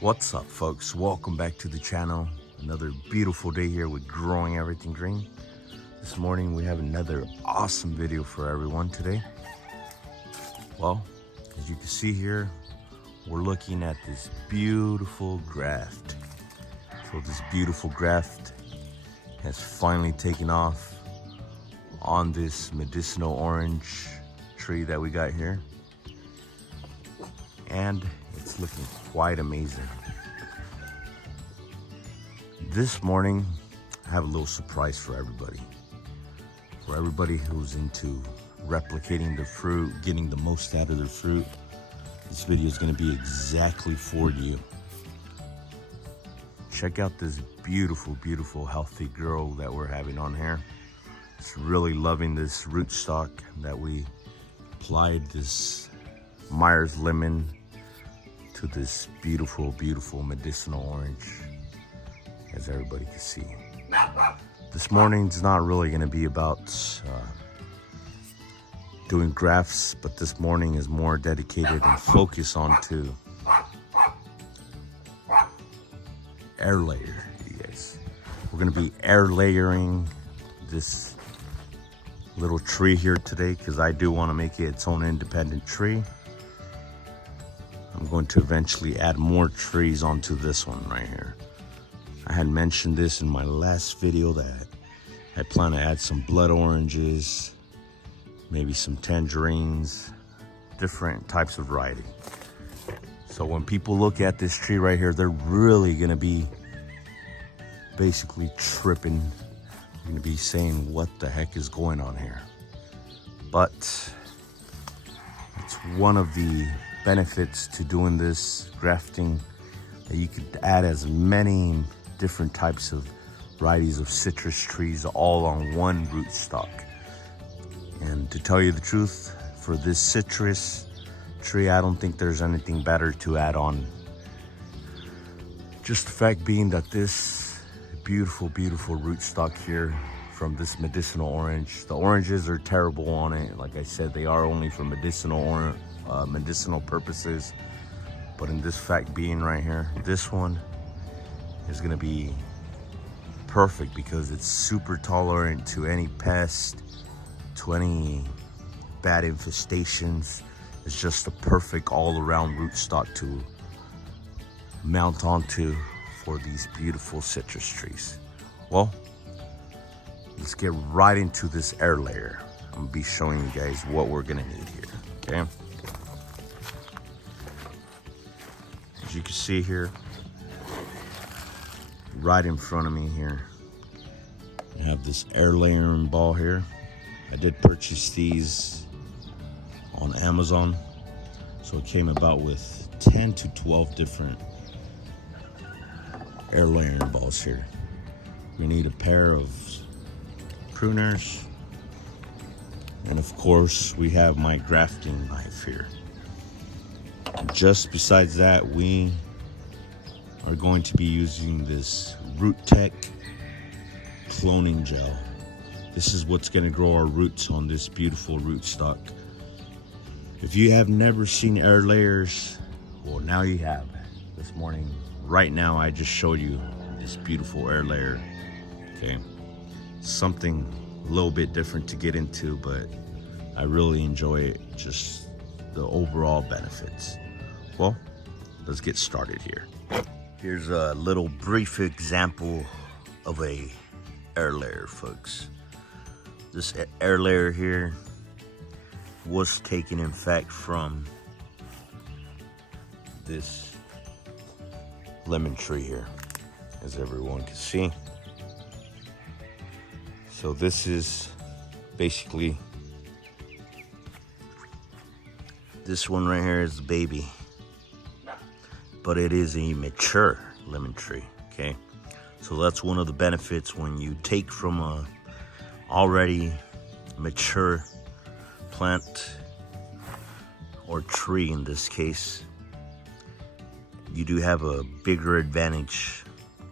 What's up, folks? Welcome back to the channel. Another beautiful day here with Growing Everything Green. This morning we have another awesome video for everyone today. Well, as you can see here, we're looking at this beautiful graft. So this beautiful graft has finally taken off on this medicinal orange tree that we got here. And it's looking quite amazing. This morning, I have a little surprise for everybody. For everybody who's into replicating the fruit, getting the most out of their fruit, this video is going to be exactly for you. Check out this beautiful, beautiful, healthy girl that we're having on here. It's really loving this rootstock that we applied this Myers lemon to this beautiful, beautiful medicinal orange, as everybody can see. This morning's not really going to be about doing grafts, but this morning is more dedicated and focused onto air layer, you guys. We're going to be air layering this little tree here today because I do want to make it its own independent tree. I'm going to eventually add more trees onto this one right here. I had mentioned this in my last video that I plan to add some blood oranges, maybe some tangerines, different types of variety. So when people look at this tree right here, they're really gonna be basically tripping. They're gonna be saying, what the heck is going on here? But it's one of the benefits to doing this grafting, that you could add as many different types of varieties of citrus trees all on one rootstock. And to tell you the truth, for this citrus tree, I don't think there's anything better to add on. Just the fact being that this beautiful, beautiful rootstock here from this medicinal orange, the oranges are terrible on it. Like I said, they are only for medicinal purposes. But in this fact being right here, this one is gonna be perfect because it's super tolerant to any pest, to any bad infestations. It's just a perfect all-around rootstock to mount onto for these beautiful citrus trees. Well, let's get right into this air layer. I'm gonna be showing you guys what we're gonna need here, okay? As you can see here, right in front of me here, I have this air layering ball here. I did purchase these on Amazon. So it came about with 10 to 12 different air layering balls here. We need a pair of pruners. And of course, we have my grafting knife here. Just besides that, we are going to be using this RootTech cloning gel. This is what's going to grow our roots on this beautiful rootstock. If you have never seen air layers, well, now you have. This morning, right now, I just showed you this beautiful air layer. Okay, something a little bit different to get into, but I really enjoy it. Just the overall benefits. Well, let's get started here. Here's a little brief example of a air layer, folks. This air layer here was taken, in fact, from this lemon tree here, as everyone can see. So this is basically, this one right here is the baby, but it is a mature lemon tree, okay? So that's one of the benefits when you take from a already mature plant or tree in this case. You do have a bigger advantage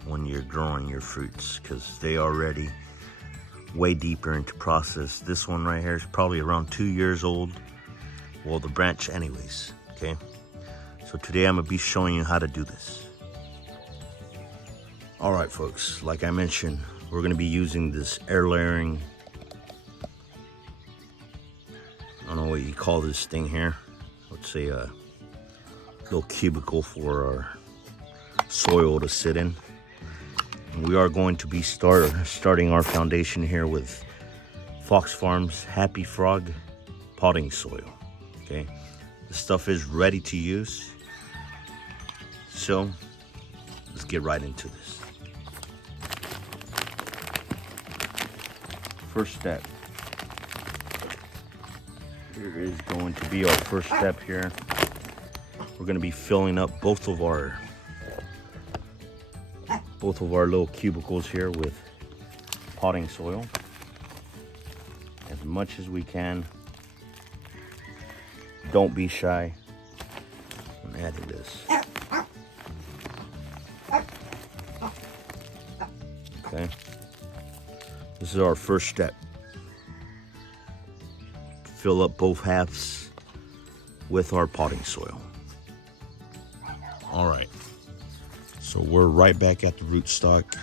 when you're growing your fruits because they already way deeper into process. This one right here is probably around 2 years old. Well, the branch anyways, okay? So today I'm gonna be showing you how to do this. All right, folks, like I mentioned, we're going to be using this air layering, I don't know what you call this thing here. Let's say a little cubicle for our soil to sit in. And we are going to be starting our foundation here with Fox Farms Happy Frog potting soil. Okay, the stuff is ready to use, so let's get right into this. First step, here is going to be our first step here. We're going to be filling up both of our little cubicles here with potting soil as much as we can. Don't be shy. I'm adding this. Okay. This is our first step. Fill up both halves with our potting soil. All right. So we're right back at the rootstock.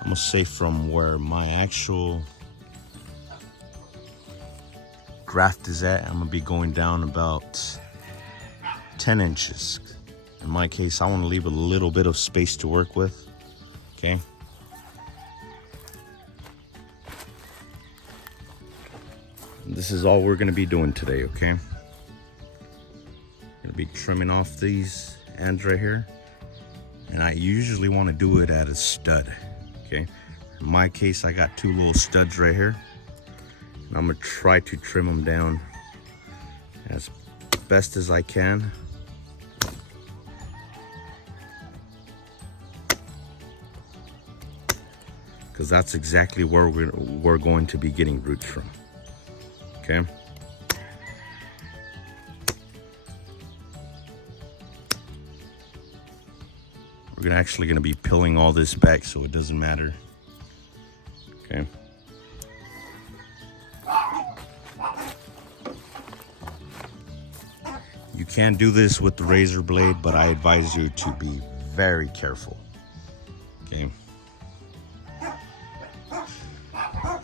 I'm gonna say from where my actual graft is at, I'm gonna be going down about 10 inches. In my case, I want to leave a little bit of space to work with. Okay. This is all we're gonna be doing today, okay? Gonna be trimming off these ends right here. And I usually want to do it at a stud, okay? In my case, I got two little studs right here. And I'm gonna try to trim them down as best as I can. Because that's exactly where we're going to be getting roots from, okay? We're actually gonna be peeling all this back so it doesn't matter, okay? You can do this with the razor blade, but I advise you to be very careful, okay?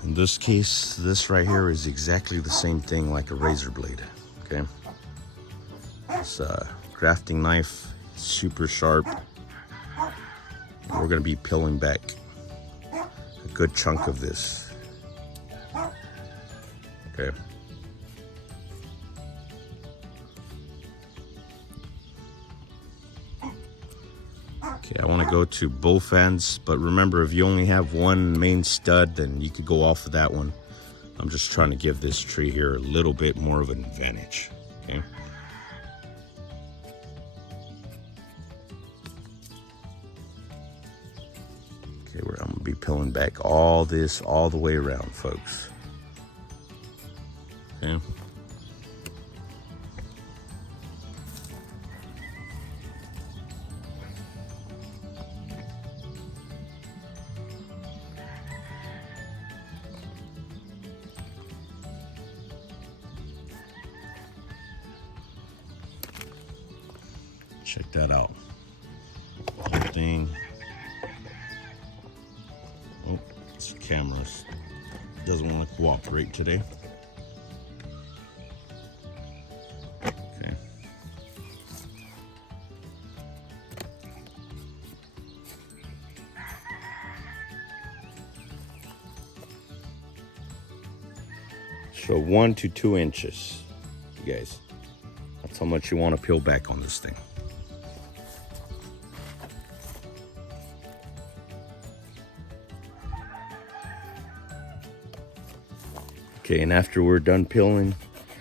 In this case, this right here is exactly the same thing like a razor blade, okay? It's a grafting knife, super sharp. We're going to be peeling back a good chunk of this. Okay. Okay, I want to go to both ends, but remember, if you only have one main stud, then you could go off of that one. I'm just trying to give this tree here a little bit more of an advantage. Okay. Okay, I'm gonna be peeling back all this all the way around, folks. Okay. Check that out. Whole thing. Oh, this camera doesn't want to cooperate today. Okay. So 1 to 2 inches, you guys. That's how much you want to peel back on this thing. Okay, and after we're done peeling,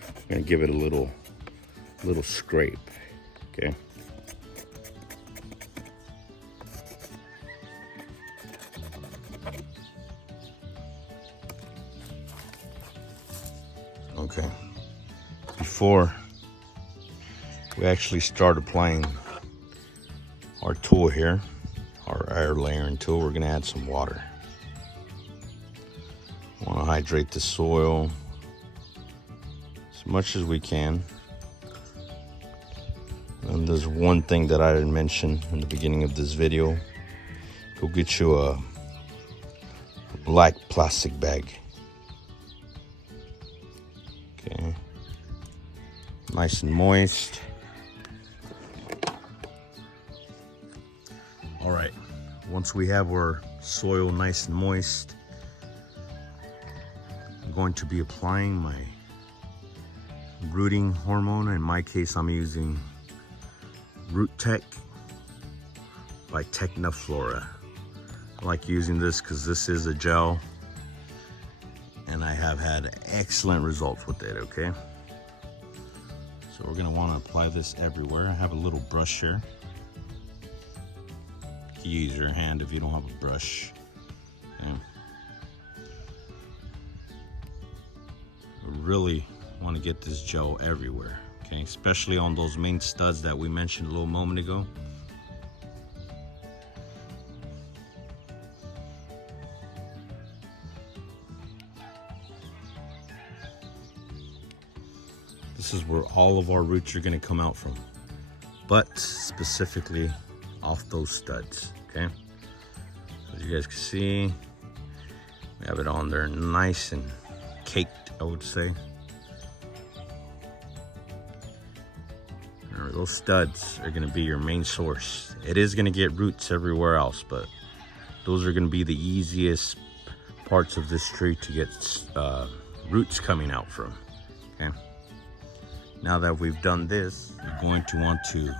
I'm gonna give it a little scrape. Okay. Okay. Before we actually start applying our tool here, our air layering tool, we're gonna add some water. Want to hydrate the soil as much as we can. And there's one thing that I didn't mention in the beginning of this video. go get you a black plastic bag. Okay, nice and moist. All right, once we have our soil nice and moist, I'm going to be applying my rooting hormone. In my case, I'm using Root Tech by Technaflora. I like using this because this is a gel and I have had excellent results with it, okay? So we're gonna wanna apply this everywhere. I have a little brush here. You can use your hand if you don't have a brush. Okay. Really want to get this gel everywhere, okay, especially on those main studs that we mentioned a little moment ago. This is where all of our roots are going to come out from, but specifically off those studs, okay? So as you guys can see, we have it on there nice and caked, I would say. Those studs are going to be your main source. It is going to get roots everywhere else, but those are going to be the easiest parts of this tree to get roots coming out from. Okay. Now that we've done this, you're going to want to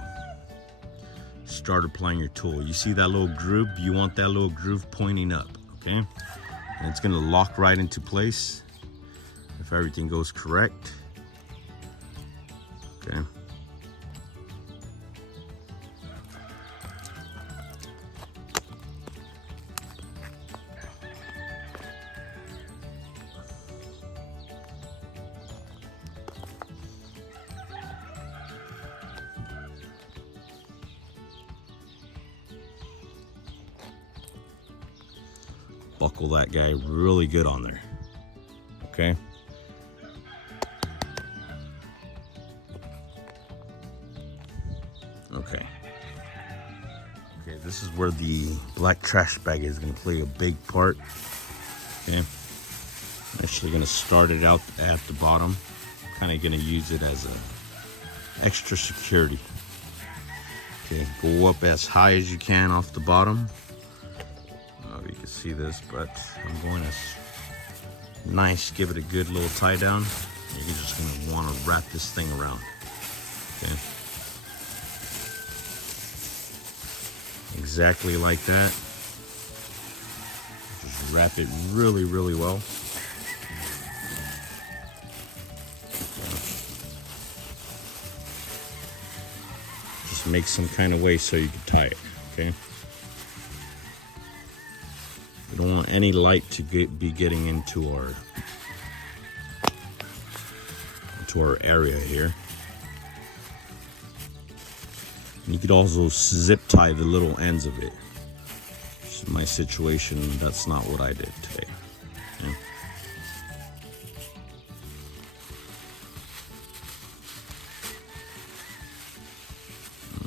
start applying your tool. You see that little groove? You want that little groove pointing up, okay? And it's going to lock right into place if everything goes correct. Okay. Buckle that guy really good on there, okay? Okay, this is where the black trash bag is going to play a big part, okay? I'm actually going to start it out at the bottom, kind of going to use it as a extra security. Okay, go up as high as you can off the bottom. You can see this, but I'm going to give it a good little tie down. You're just going to want to wrap this thing around. Okay, exactly like that. Just wrap it really, really well. Just make some kind of way so you can tie it. Okay. We don't want any light to be getting into our area here. And you could also zip tie the little ends of it. This is my situation. That's not what I did today. Yeah.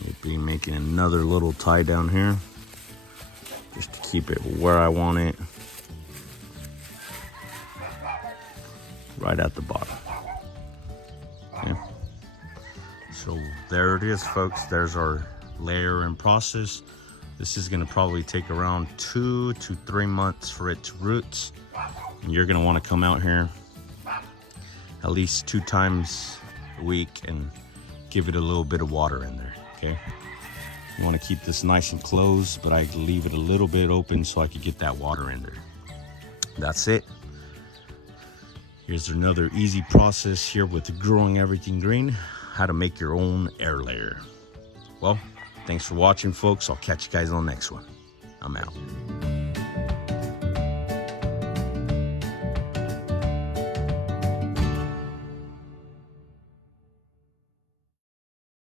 I'll be making another little tie down here, just to keep it where I want it, right at the bottom. Okay. So there it is, folks. There's our layer and process. This is going to probably take around 2 to 3 months for it to root. And you're going to want to come out here at least 2 times a week and give it a little bit of water in there, okay? You want to keep this nice and closed, but I leave it a little bit open so I can get that water in there. That's it. Here's another easy process here with growing everything green, how to make your own air layer. Well, thanks for watching, folks. I'll catch you guys on the next one. I'm out.